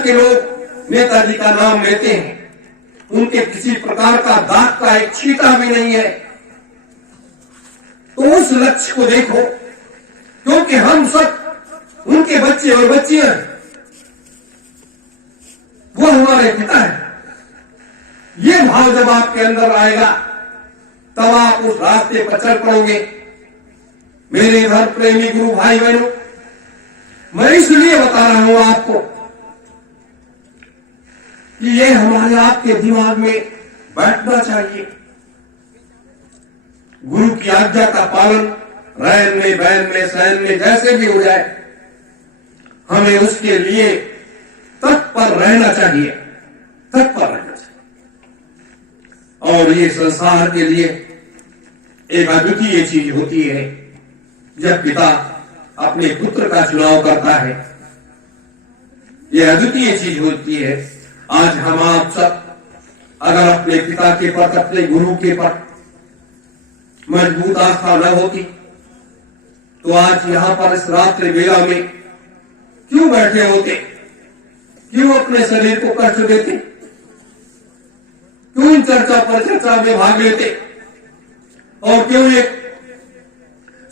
के लोग नेताजी का नाम लेते हैं, उनके किसी प्रकार का दाग का एक छींटा भी नहीं है। तो उस लक्ष्य को देखो, क्योंकि हम सब उनके बच्चे और बच्चियां हैं, वो हमारे पिता है। ये भाव जब आपके अंदर आएगा तब आप उस रास्ते पर चल पड़ोगे। मेरे धर्म प्रेमी गुरु भाई बहनों, मैं इसलिए बता रहा हूं आपको कि ये हमारे आपके दिमाग में बैठना चाहिए। गुरु की आज्ञा का पालन रैन में, बैन में, सैन में जैसे भी हो जाए, हमें उसके लिए तत्पर रहना चाहिए, तत्पर रहना चाहिए। और ये संसार के लिए एक अद्वितीय चीज होती है जब पिता अपने पुत्र का चुनाव करता है। यह अद्वितीय चीज होती है। आज हम आप सब अगर अपने पिता के प्रति, अपने गुरु के प्रति मजबूत आस्था न होती तो आज यहां पर इस रात्रि बेला में क्यों बैठे होते? क्यों अपने शरीर को कष्ट देते? क्यों इन चर्चा पर चर्चा में भाग लेते? और क्यों एक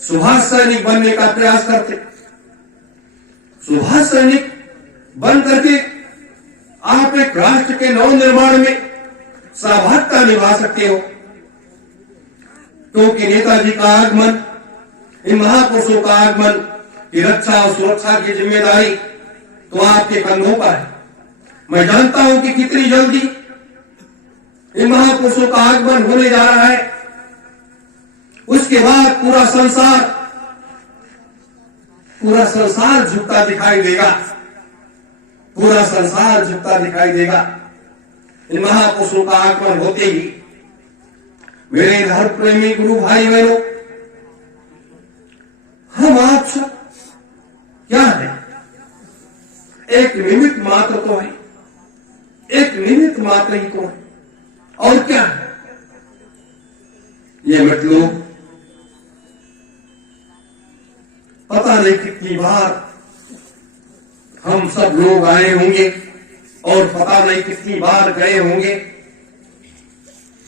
सुभाष सैनिक बनने का प्रयास करते? सुभाष सैनिक बन करके आप एक राष्ट्र के नव निर्माण में सहभागिता निभा सकते हो, क्योंकि नेताजी का आगमन, इन महापुरुषों का आगमन की रक्षा और सुरक्षा की जिम्मेदारी तो आपके कंधों पर है। मैं जानता हूं कि कितनी जल्दी इन महापुरुषों का आगमन होने जा रहा है। उसके बाद पूरा संसार झुकता दिखाई देगा, पूरा संसार झुकता दिखाई देगा इन महापुरुषों का आगमन होते ही। मेरे धर्म प्रेमी गुरु भाई बहनों, हम आप सब क्या है? एक निमित्त मात्र तो है, एक निमित्त मात्र ही तो है। और क्या है? ये मतलब पता नहीं कितनी बार हम सब लोग आए होंगे और पता नहीं कितनी बार गए होंगे,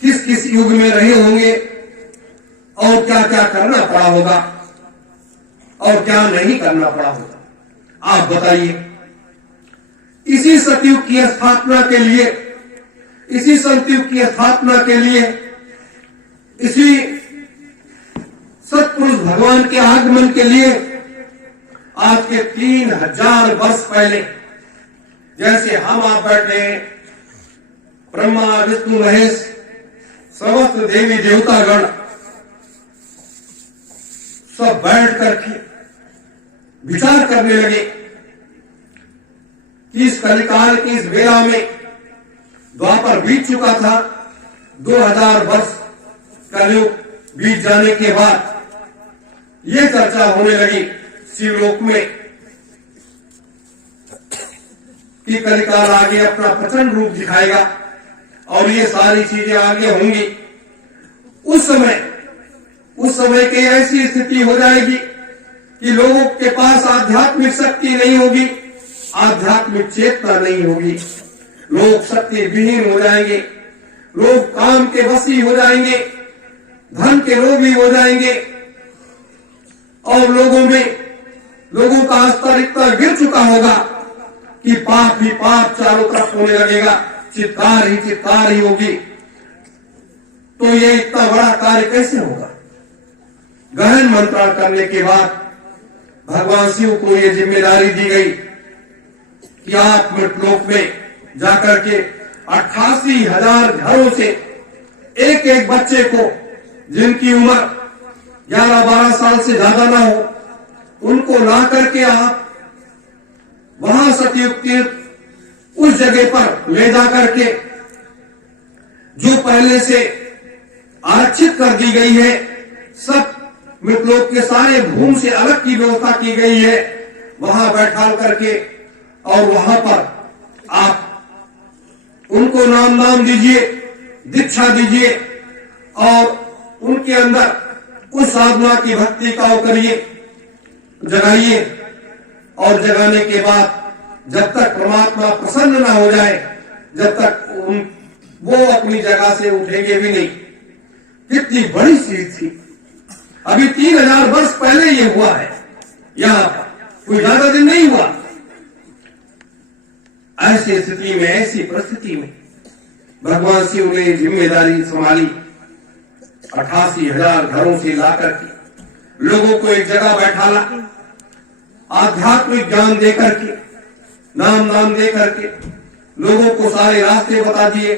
किस किस युग में रहे होंगे और क्या क्या करना पड़ा होगा और क्या नहीं करना पड़ा होगा। आप बताइए। इसी सतयुग की स्थापना के लिए, इसी सतयुग की स्थापना के लिए, इसी सत्पुरुष भगवान के आगमन के लिए आज के 3000 वर्ष पहले जैसे हम आप बैठे हैं, ब्रह्मा विष्णु महेश समस्त देवी देवतागण सब बैठ करके विचार करने लगे कि इस कलिकाल की इस बेला में द्वापर बीत चुका था, 2000 वर्ष कलयुग बीत जाने के बाद ये चर्चा होने लगी शिवलोक में कि कलिकाल आगे अपना प्रचंड रूप दिखाएगा और ये सारी चीजें आगे होंगी। उस समय की ऐसी स्थिति हो जाएगी कि लोगों के पास आध्यात्मिक शक्ति नहीं होगी, आध्यात्मिक चेतना नहीं होगी, लोग शक्ति विहीन हो जाएंगे, लोग काम के वशी हो जाएंगे, धन के लोभी हो जाएंगे और लोगों का स्तर इतना गिर चुका होगा कि पाप ही पाप चारों तरफ होने लगेगा, चित्कार ही होगी। तो ये इतना बड़ा कार्य कैसे होगा? गहन मंत्रण करने के बाद भगवान शिव को ये जिम्मेदारी दी गई कि आप मृतलोक में जाकर के 88,000 घरों से एक एक बच्चे को जिनकी उम्र 11-12 साल से ज्यादा ना हो, उनको ला करके आप वहां सतयुग की उस जगह पर ले जाकर के जो पहले से आरक्षित कर दी गई है, सब मृतलोक के सारे भूमि से अलग की व्यवस्था की गई है, वहां बैठा करके और वहां पर आप उनको नाम दीजिए, दीक्षा दीजिए और उनके अंदर उस साधना की भक्ति का करिए, जगाइए और जगाने के बाद जब तक परमात्मा प्रसन्न ना हो जाए, जब तक वो अपनी जगह से उठेंगे भी नहीं। कितनी बड़ी चीज थी। अभी 3000 वर्ष पहले ये हुआ है, यहां पर कोई ज्यादा दिन नहीं हुआ। ऐसी स्थिति में, ऐसी परिस्थिति में भगवान शिव ने जिम्मेदारी संभाली। 88,000 घरों से लाकर के लोगों को एक जगह बैठाला, आध्यात्मिक ज्ञान देकर के, नाम देकर के लोगों को सारे रास्ते बता दिए,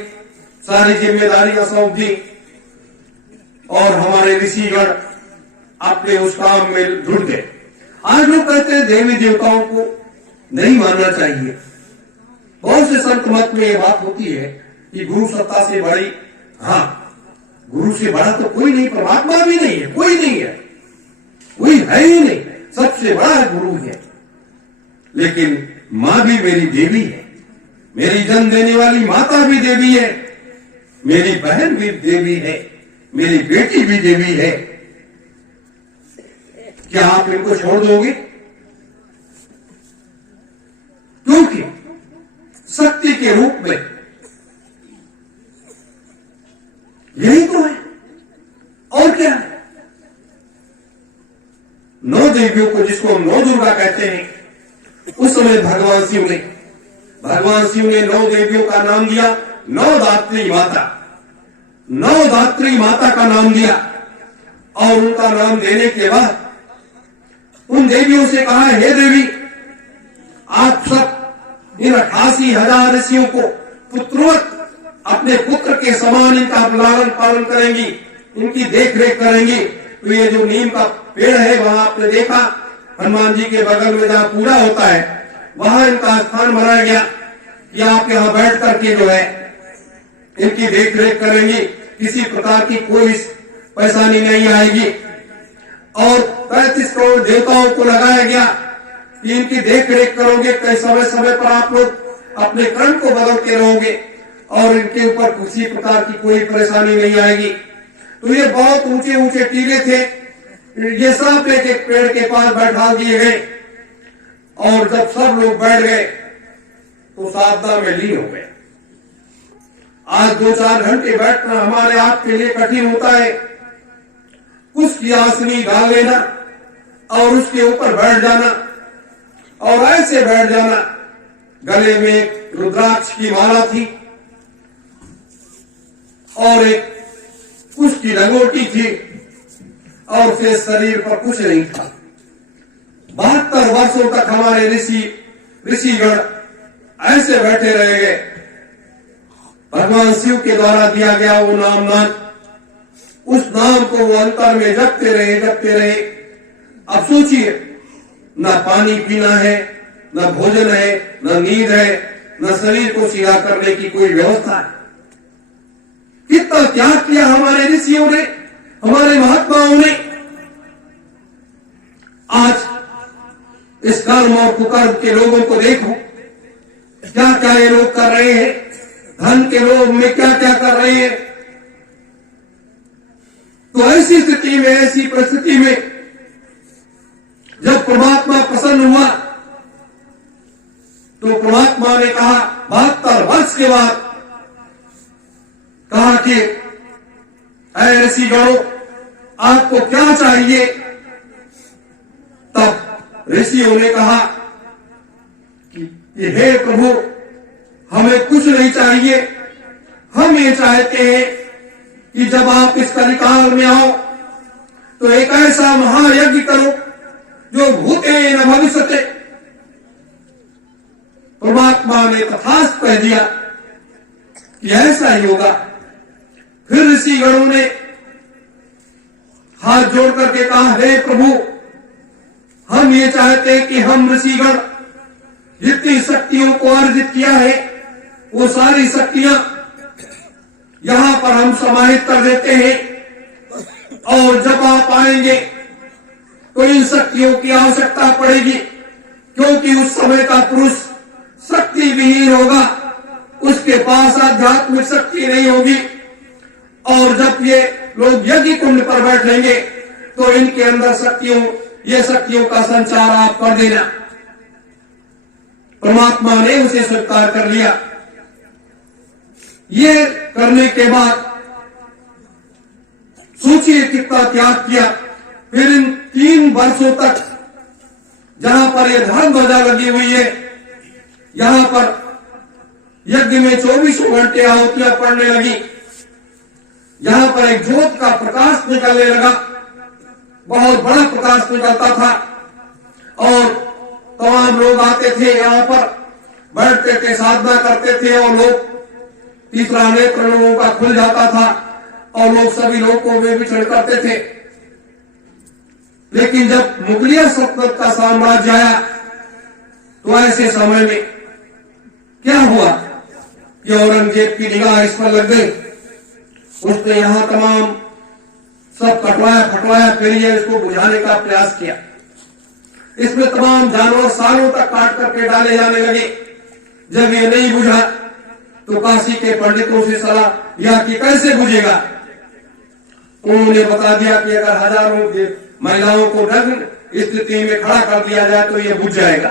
सारी जिम्मेदारियां सौंप दी, और हमारे ऋषिगण अपने उस काम में जुट गए। आज लोग कहते हैं देवी देवताओं को नहीं मानना चाहिए। बहुत से संत मत में ये बात होती है कि गुरु सत्ता से बड़ी, हाँ, गुरु से बड़ा तो कोई नहीं, परमात्मा भी नहीं है, कोई नहीं है, कोई है ही नहीं, सबसे बड़ा गुरु है। लेकिन मां भी मेरी देवी है, मेरी जन्म देने वाली माता भी देवी है, मेरी बहन भी देवी है, मेरी बेटी भी देवी है। क्या आप इनको छोड़ दोगे? क्योंकि शक्ति के रूप में यही तो है, और क्या है? 9 देवियों को, जिसको हम 9 दुर्गा कहते हैं, उस समय भगवान शिव ने 9 देवियों का नाम दिया, 9 दात्री माता। 9 दात्री माता का नाम दिया, और उनका नाम देने के बाद उन देवियों से कहा, हे देवी, आप सब इन 88,000 ऋषियों को पुत्रवत अपने पुत्र के समान इनका लालन पालन करेंगी, इनकी देख रेख करेंगी। तो ये जो नीम का पेड़ है, वहां आपने देखा हनुमान जी के बगल में जहां पूजा होता है, वहां इनका स्थान बनाया गया कि आप यहां बैठ करके जो है इनकी देख रेख करेंगी, किसी प्रकार की कोई परेशानी नहीं आएगी। और 35 करोड़ देवताओं को लगाया गया कि इनकी देख रेख करोगे, कई समय समय पर आप लोग अपने कर्म को बदलते रहोगे, और इनके ऊपर किसी प्रकार की कोई परेशानी नहीं आएगी। तो ये बहुत ऊंचे ऊंचे टीले थे, ये सब एक एक पेड़ के पास बैठा दिए गए, और जब सब लोग बैठ गए तो साधना में लीन हो गए। आज 2-4 घंटे बैठना हमारे आपके लिए कठिन होता है। कुछ की आसनी डाल लेना और उसके ऊपर बैठ जाना, और ऐसे बैठ जाना। गले में एक रुद्राक्ष की माला थी, और एक कुछ की लंगोटी थी, और फिर शरीर पर कुछ नहीं था। 72 वर्षों तक हमारे ऋषिगण ऐसे बैठे रह गए। भगवान शिव के द्वारा दिया गया वो नाम, उस नाम को वो अंतर में जपते रहे। अब सोचिए, न पानी पीना है, न भोजन है, न नींद है, न शरीर को सीधा करने की कोई व्यवस्था है। कितना त्याग किया हमारे ऋषियों ने, हमारे महात्माओं ने। आज इस कर्म और कुकर्म के लोगों को देखो, क्या क्या ये लोग कर रहे हैं, धन के लोभ में क्या क्या कर रहे हैं। तो ऐसी स्थिति में, ऐसी परिस्थिति में जब परमात्मा प्रसन्न हुआ, तो परमात्मा ने कहा 72 वर्ष के बाद कहा कि ऐ ऋषिगणों, आपको क्या चाहिए? तब ऋषियों ने कहा कि हे प्रभु, हमें कुछ नहीं चाहिए, हम ये चाहते हैं कि जब आप इस कलिकाल में आओ तो एक ऐसा महायज्ञ करो जो भूते न भविष्यते। परमात्मा ने तथास्तु कह दिया कि ऐसा ही होगा। फिर ऋषिगणों ने हाथ जोड़ करके कहा, हे प्रभु, हम ये चाहते हैं कि हम ऋषिगण जितनी शक्तियों को अर्जित किया है, वो सारी शक्तियां यहां पर हम समाहित कर देते हैं, और जब आप आएंगे तो इन शक्तियों की आवश्यकता पड़ेगी, क्योंकि उस समय का पुरुष शक्ति विहीन होगा, उसके पास आध्यात्मिक शक्ति नहीं होगी। और जब ये लोग यज्ञ कुंड पर बैठेंगे तो इनके अंदर शक्तियों का संचार आप कर देना। परमात्मा ने उसे स्वीकार कर लिया। ये करने के बाद सोचिए कितना त्याग किया। फिर इन 3 वर्षों तक जहां पर यह धर्म ध्वजा लगी हुई है, यहां पर यज्ञ में 24 घंटे आहुतियां पड़ने लगी। यहां पर एक ज्योत का प्रकाश निकलने लगा, बहुत बड़ा प्रकाश निकलता था और तमाम लोग आते थे, यहां पर बैठते थे, साधना करते थे और लोग तीसरा नेत्र लोगों का खुल जाता था और लोग सभी लोगों में विचरण करते थे। लेकिन जब मुगलिया सल्तनत का साम्राज्य आया तो ऐसे समय में क्या हुआ कि औरंगजेब की निगाह इस पर लग गई। उसने यहां तमाम सब कटवाया फटवाया, फिर ये इसको बुझाने का प्रयास किया। इसमें तमाम जानवर सालों तक काट करके डाले जाने लगे। जब ये नहीं बुझा तो काशी के पंडितों से सलाह दिया कि कैसे बुझेगा। उन्होंने बता दिया कि अगर हजारों महिलाओं को नग्न स्थिति में खड़ा कर दिया जाए तो ये बुझ जाएगा,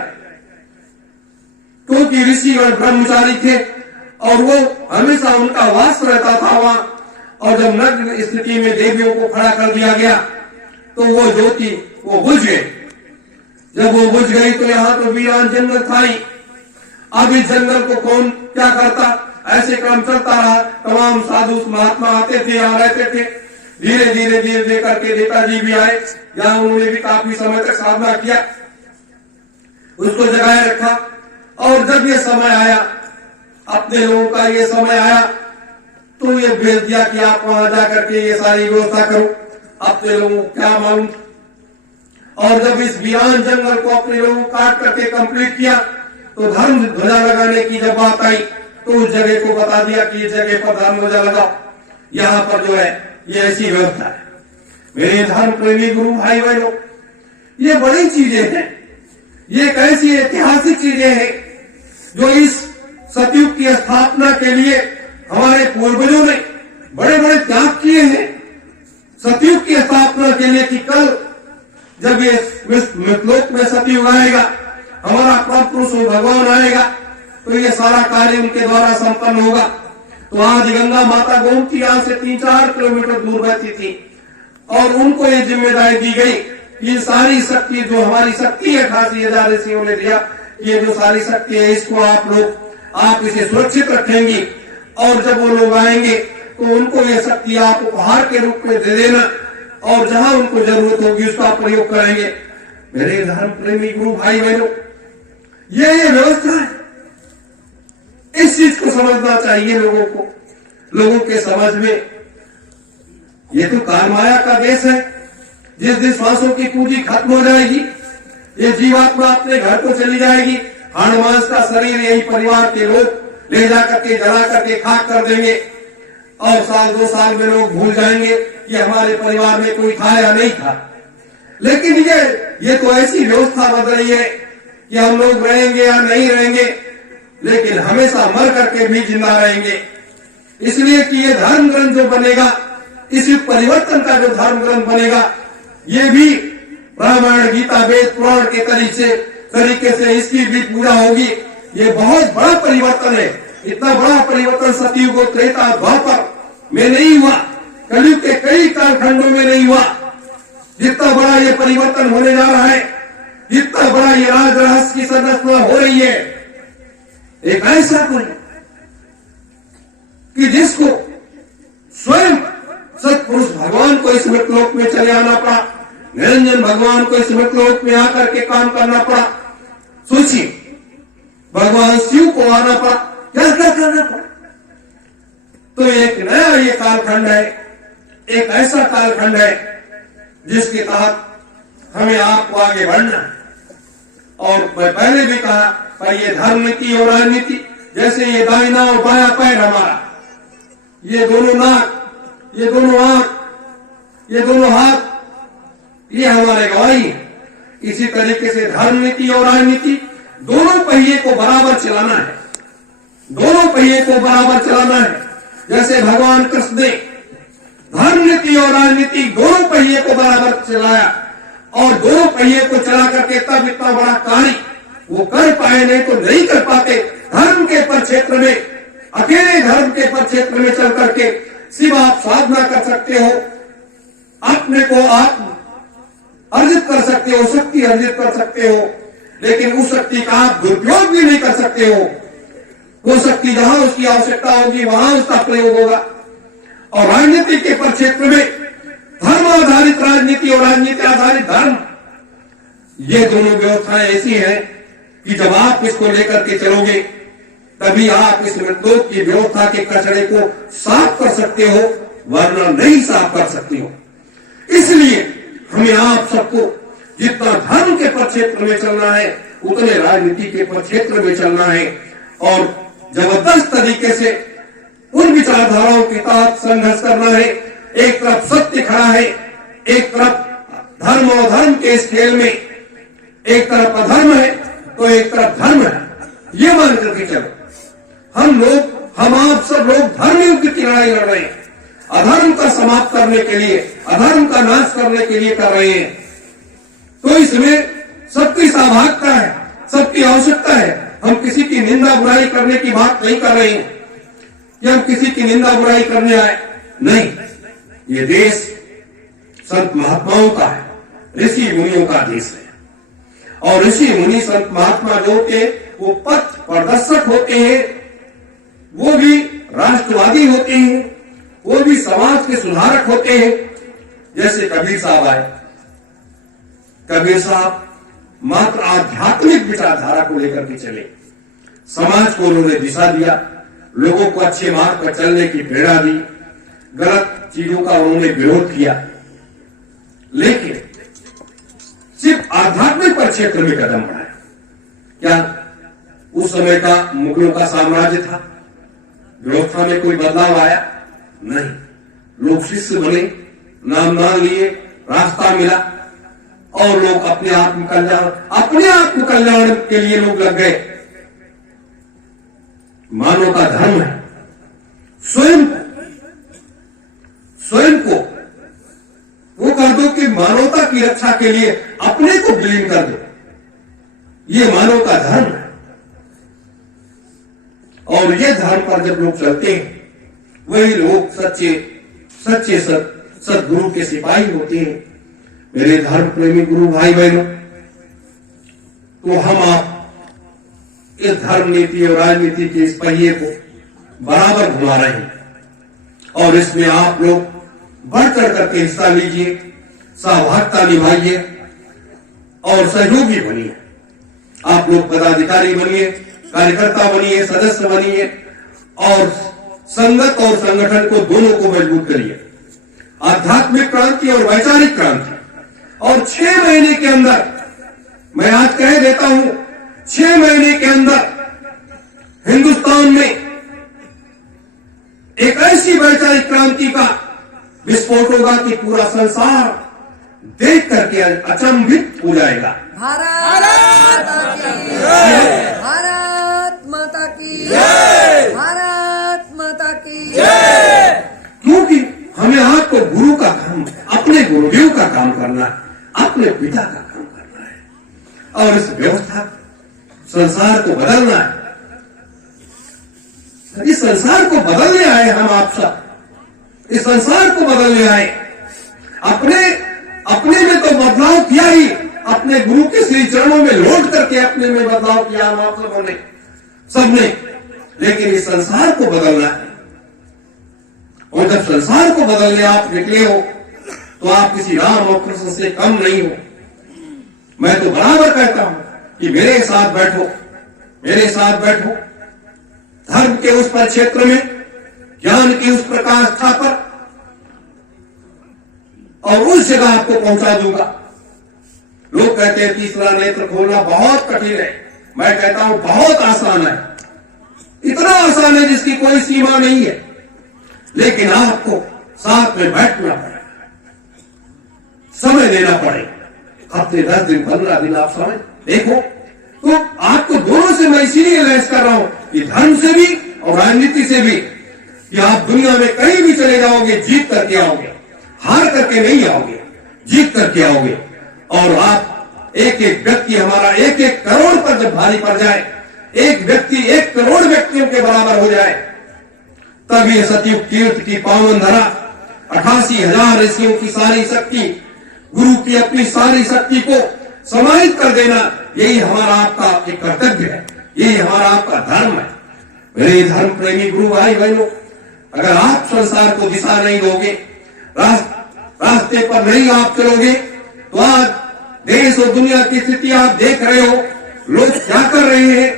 क्योंकि ऋषि और ब्रह्मचारी थे और वो हमेशा उनका वास रहता था वहां। और जब नग्न स्थिति में देवियों को खड़ा कर दिया गया तो वो ज्योति वो बुझ गई। जब वो बुझ गई तो यहाँ तो वीरान जंगल था ही। अब इस जंगल को कौन क्या करता, ऐसे क्रम चलता रहा। तमाम साधु महात्मा आते थे, यहाँ रहते थे। धीरे धीरे धीरे धीरे करके नेताजी भी आए, यहाँ उन्होंने भी काफी समय तक साधना किया, उसको जगाए रखा। और जब ये समय आया, अपने लोगों का ये समय आया, तो ये भेज दिया कि आप वहां जाकर के ये सारी व्यवस्था करो। अपने लोगों को क्या मालूम। और जब इस वीरान जंगल को अपने लोगों काट करके कंप्लीट किया तो धर्म ध्वजा लगाने की जब बात आई तो उस जगह को बता दिया कि इस जगह पर धर्म ध्वजा लगाओ, यहाँ पर जो है ये ऐसी व्यवस्था है। मेरे धर्म प्रेमी गुरु भाई बहनों, ये बड़ी चीजें हैं, ये कैसी ऐतिहासिक चीजें हैं जो इस सतयुग की स्थापना के लिए हमारे पूर्वजों ने बड़े बड़े त्याग किए हैं। सतयुग की स्थापना के लिए कि कल जब ये मृतलोक में सतयुग आएगा, हमारा पुरुष भगवान आएगा, तो ये सारा कार्य उनके द्वारा संपन्न होगा। तो आज गंगा माता गोमती यहाँ से 3-4 किलोमीटर दूर रहती थी और उनको ये जिम्मेदारी दी गई, ये सारी शक्ति जो हमारी शक्ति है, खासी हजार ऋषियों ने दिया, ये जो सारी शक्ति है इसको आप इसे सुरक्षित रखेंगी और जब वो लोग आएंगे तो उनको ये शक्ति आप उपहार के रूप में दे देना और जहां उनको जरूरत होगी उसका प्रयोग करेंगे। मेरे धर्म प्रेमी गुरु भाई बहनों, ये व्यवस्था है। इस चीज को समझना चाहिए लोगों को, लोगों के समझ में। ये तो कारमाया का देश है। जिस दिन श्वासों की पूंजी खत्म हो जाएगी, ये जीवात्मा अपने घर को चली जाएगी, हाड़ मांस का शरीर यही परिवार के लोग ले जाकर के जला करके खाक कर देंगे और 1-2 साल में लोग भूल जाएंगे कि हमारे परिवार में कोई था या नहीं था। लेकिन ये तो ऐसी व्यवस्था बन रही है कि हम लोग रहेंगे या नहीं रहेंगे, लेकिन हमेशा मर करके भी जिंदा रहेंगे। इसलिए कि ये धर्म ग्रंथ जो बनेगा, इस परिवर्तन का जो धर्म ग्रंथ बनेगा, ये भी रामायण गीता वेद पुराण के तरीके से इसकी भी पूजा होगी। ये बहुत बड़ा परिवर्तन है। इतना बड़ा परिवर्तन सतयुग और त्रेता द्वापर में नहीं हुआ, कलयुग के कई कालखंडों में नहीं हुआ। जितना बड़ा ये परिवर्तन होने जा रहा है, जितना बड़ा ये राज रहस्य की संरचना हो रही है, एक ऐसा कोई कि जिसको स्वयं सत्पुरुष भगवान को इस मृतलोक में चले आना पड़ा, निरंजन भगवान को इस मृतलोक में आकर के काम करना पड़ा। सोचिए, भगवान शिव को आना पड़ा, क्या क्या करना पड़ा। तो एक नया ये कालखंड है, एक ऐसा कालखंड है जिसके तहत हमें आपको आगे बढ़ना है। और मैं पहले भी कहा पर ये धर्म नीति और राजनीति, जैसे ये दाहिना और बायां पैर हमारा, ये दोनों नाक, ये दोनों आंख, ये दोनों हाथ, ये हमारे गवाही है। इसी तरीके से धर्म नीति और राजनीति दोनों पहिए को बराबर चलाना है, दोनों पहिए को बराबर चलाना है। जैसे भगवान कृष्ण ने धर्म नीति और राजनीति दोनों पहिए को बराबर चलाया और दोनों पहिए को चला करके तब इतना बड़ा कार्य वो कर पाए, नहीं तो नहीं कर पाते। धर्म के परिक्षेत्र में, अकेले धर्म के परिक्षेत्र में चल करके सिर्फ आप साधना कर सकते हो, अपने को आप अर्जित कर सकते हो, शक्ति अर्जित कर सकते हो, लेकिन उस शक्ति का आप दुरुपयोग भी नहीं कर सकते हो। वो शक्ति जहां उसकी आवश्यकता होगी वहां उसका प्रयोग होगा। और राजनीति के परिक्षेत्र में धर्म आधारित राजनीति और राजनीति आधारित धर्म, ये दोनों व्यवस्थाएं ऐसी हैं कि जब आप इसको लेकर के चलोगे तभी आप इस मृतलोक की व्यवस्था के कचरे को साफ कर सकते हो, वरना नहीं साफ कर सकते हो। इसलिए हमें आप सबको जितना धर्म के परिक्षेत्र में चलना है उतने राजनीति के परिक्षेत्र में चलना है और जबरदस्त तरीके से उन विचारधाराओं के तहत संघर्ष करना है। एक तरफ सत्य खड़ा है, एक तरफ धर्म और धर्म के इस खेल में एक तरफ अधर्म है तो एक तरफ धर्म है, ये मान करके चलो। हम आप सब लोग धर्म युद्ध की लड़ाई लड़ रहे हैं, अधर्म का समाप्त करने के लिए, अधर्म का नाश करने के लिए कर रहे हैं। तो इसमें सबकी सहभागिता है, सबकी आवश्यकता है। हम किसी की निंदा बुराई करने की बात नहीं कर रहे हैं कि हम किसी की निंदा बुराई करने आए, नहीं। ये देश संत महात्माओं का है, ऋषि मुनियों का देश है। और ऋषि मुनि संत महात्मा जो के वो पथ प्रदर्शक होते हैं, वो भी राष्ट्रवादी होते हैं, वो भी समाज के सुधारक होते हैं। जैसे कबीर साहब आए, कबीर साहब मात्र आध्यात्मिक विचारधारा को लेकर के चले, समाज को उन्होंने दिशा दिया, लोगों को अच्छे मार्ग पर चलने की प्रेरणा दी, गलत चीजों का उन्होंने विरोध किया। लेकिन सिर्फ आध्यात्मिक परिक्षेत्र में कदम बढ़ाया। क्या उस समय का मुगलों का साम्राज्य था, व्यवस्था में कोई बदलाव आया? नहीं। लोग शिष्य बने, नाम मान लिए, रास्ता मिला और लोग अपने आत्म कल्याण के लिए लोग लग गए। मानव का धर्म है स्वयं को वो कर दो कि मानवता की रक्षा के लिए अपने को विलीन कर दो, ये मानव का धर्म है। और ये धर्म पर जब लोग चलते हैं वही लोग सच्चे सदगुरु के सिपाही होते हैं। मेरे धर्म प्रेमी गुरु भाई बहनों, तो हम आप इस धर्म नीति और राजनीति के इस पहिए को बराबर घुमा रहे हैं और इसमें आप लोग बढ़ चढ़ करके हिस्सा लीजिए, सहभागिता निभाइए और सहयोगी बनिए। आप लोग पदाधिकारी बनिए, कार्यकर्ता बनिए, सदस्य बनिए और संगत और संगठन को दोनों को मजबूत करिए। आध्यात्मिक क्रांति और वैचारिक क्रांति, और 6 महीने के अंदर, मैं आज कह देता हूं, 6 महीने के अंदर हिंदुस्तान में एक ऐसी वैचारिक क्रांति का विस्फोट होगा कि पूरा संसार देख करके अचंभित हो जाएगा। भारत माता की जय, भारत माता की जय। क्योंकि हमें आपको गुरु का काम, अपने गुरुदेव का काम करना है, अपने पिता का काम करना है और इस व्यवस्था संसार को बदलना है। इस संसार को बदलने आए हम आप सब, इस संसार को बदलने आए। अपने में तो बदलाव किया ही, अपने गुरु के श्री चरणों में लौट करके अपने में बदलाव किया हम आप लोगों ने, सबने। लेकिन इस संसार को बदलना है और जब संसार को बदलने आप निकले हो तो आप किसी राम और कृष्ण से कम नहीं हो। मैं तो बराबर कहता हूं कि मेरे साथ बैठो, मेरे साथ बैठो, धर्म के उस पर क्षेत्र में, ज्ञान की उस प्रकाष्ठा पर, और उस जगह आपको पहुंचा दूंगा। लोग कहते हैं तीसरा नेत्र खोलना बहुत कठिन है, मैं कहता हूं बहुत आसान है, इतना आसान है जिसकी कोई सीमा नहीं है। लेकिन आपको साथ में बैठना पड़ेगा, समय देना पड़ेगा, हफ्ते 10 दिन 15 दिन आप समय देखो। तो आपको दोनों से मैं इसीलिए बहस कर रहा हूं कि धर्म से भी और राजनीति से भी, कि आप दुनिया में कहीं भी चले जाओगे जीत करके आओगे, हार करके नहीं आओगे, जीत करके आओगे। और आप एक एक व्यक्ति हमारा 1-1 करोड़ पर जब भारी पड़ जाए, एक व्यक्ति 1 करोड़ व्यक्तियों के बराबर हो जाए, तब ये सतयुग तीर्थ की पावन धरा 88,000 ऋषियों की सारी शक्ति, गुरु की अपनी सारी शक्ति को समाहित कर देना, यही हमारा आपका एक कर्तव्य है, यही हमारा आपका धर्म है। मेरे धर्म प्रेमी गुरु भाई बहनों, अगर आप संसार को दिशा नहीं दोगे, रास्ते पर नहीं आप चलोगे, तो आज देश और दुनिया की स्थिति आप देख रहे हो, लोग क्या कर रहे हैं,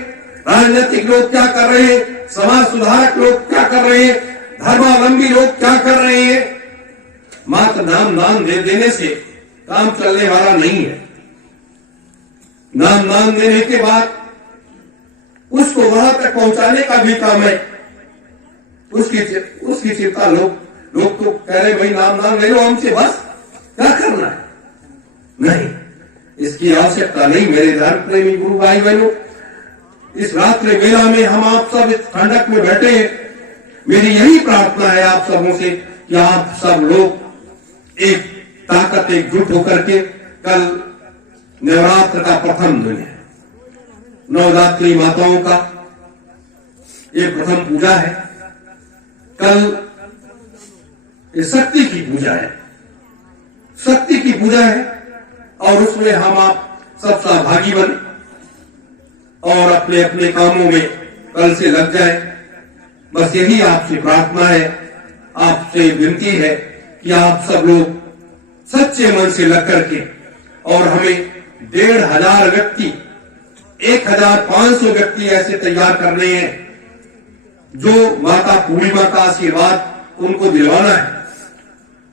राजनीतिक लोग क्या कर रहे हैं, समाज सुधारक लोग क्या कर रहे हैं, धर्मावलंबी लोग क्या कर रहे हैं। मात्र नाम दे देने से काम चलने वाला नहीं है। नाम देने के बाद उसको वहां तक पहुंचाने का भी काम है। उसकी चिंता लोग तो कह रहे भाई नाम ले लो हमसे, बस क्या करना है। नहीं, इसकी आवश्यकता नहीं। मेरे धर्म प्रेमी गुरु भाई बहनों, इस रात्रि वेला में हम आप सब इस ठंडक में बैठे हैं। मेरी यही प्रार्थना है आप सबों से कि आप सब लोग एक ताकत एकजुट होकर के, कल नवरात्र का प्रथम दिन है, नवरात्रि माताओं का ये प्रथम पूजा है। कल ये शक्ति की पूजा है, शक्ति की पूजा है, और उसमें हम आप सब सहभागी बने और अपने अपने कामों में कल से लग जाए। बस यही आपसे प्रार्थना है, आपसे विनती है कि आप सब लोग सच्चे मन से लग करके, और हमें 1,500 व्यक्ति, 1,500 व्यक्ति ऐसे तैयार करने हैं जो माता पूर्णिमा का आशीर्वाद उनको दिलवाना है।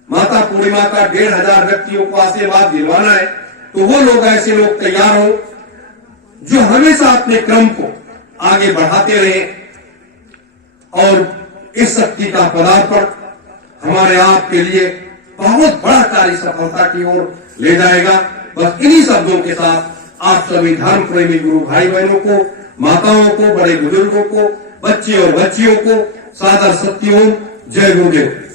माता पूर्णिमा का 1,500 व्यक्तियों को आशीर्वाद दिलवाना है, तो वो लोग, ऐसे लोग तैयार हो जो हमेशा अपने क्रम को आगे बढ़ाते रहे, और इस शक्ति का पदार्पण हमारे आप के लिए बहुत बड़ा कार्य सफलता की ओर ले जाएगा। बस इन्हीं शब्दों के साथ आप सभी धर्म प्रेमी गुरु भाई बहनों को, माताओं को, बड़े बुजुर्गों को, बच्चे और बच्चियों को सादर सत्योम, जय गुरुदेव।